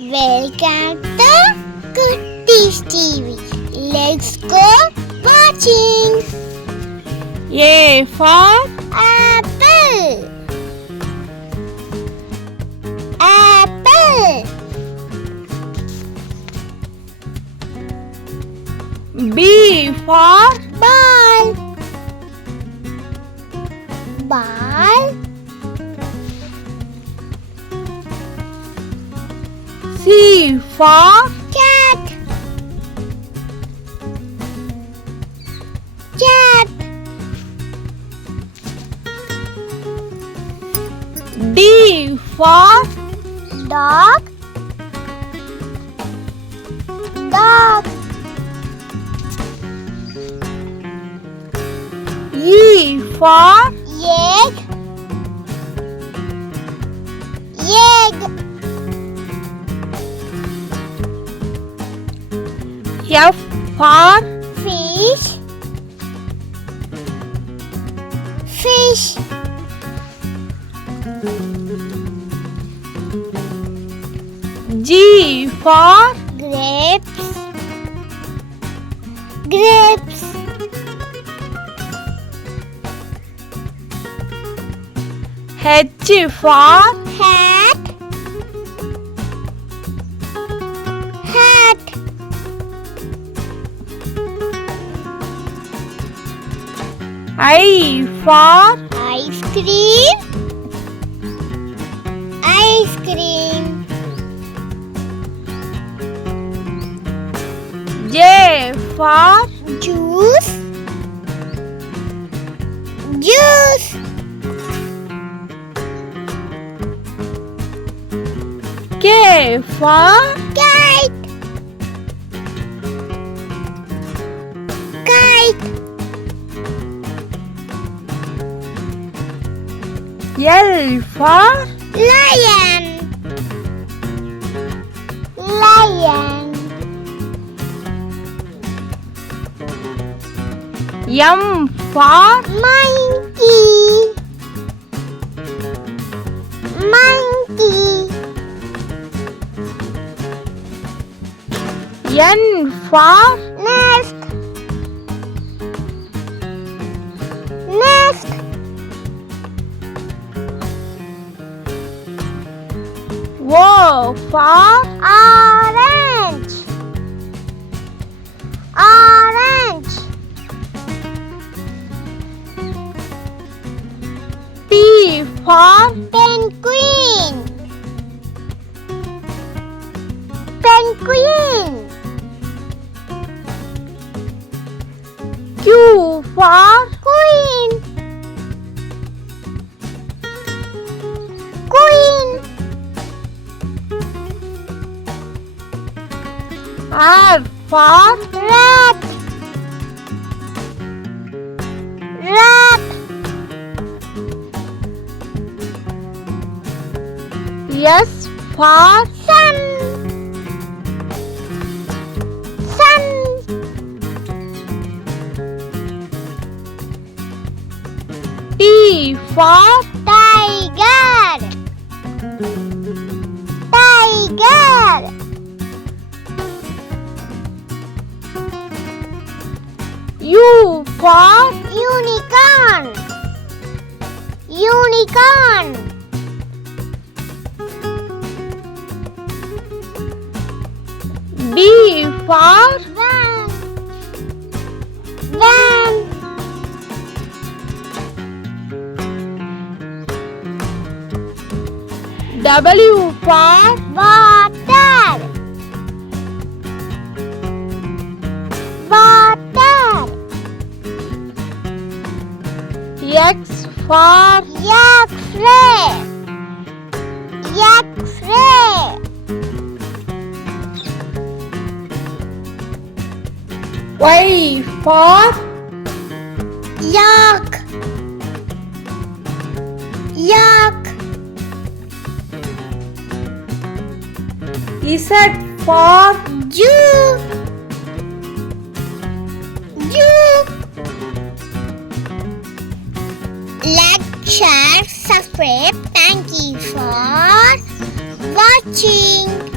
Welcome to Kutties TV. Let's go watching. A for Apple. Apple. B for Ball. Ball. C for Cat. Cat. D for Dog. Dog. E for Egg. Egg. F for Fish. Fish. G for Grapes. Grapes. H for Hat. Hat. I for Ice cream. Ice cream. J for Juice. Juice. K for Kite. Kite. L for Lion. Lion. M for Monkey. Monkey. N for Nest. Nest. O for Orange. Orange. P for Penguin. Penguin. Q for Queen. Queen. R for Rat. Rat. S for Sun. Sun. T for Tiger. Tiger. U for Unicorn. Unicorn. V for Van. Van. W for Water. Water. X for X-ray. X-ray. Y for Yak. Yak. Z for Jew. Jew. Like, share, subscribe. Thank you for watching.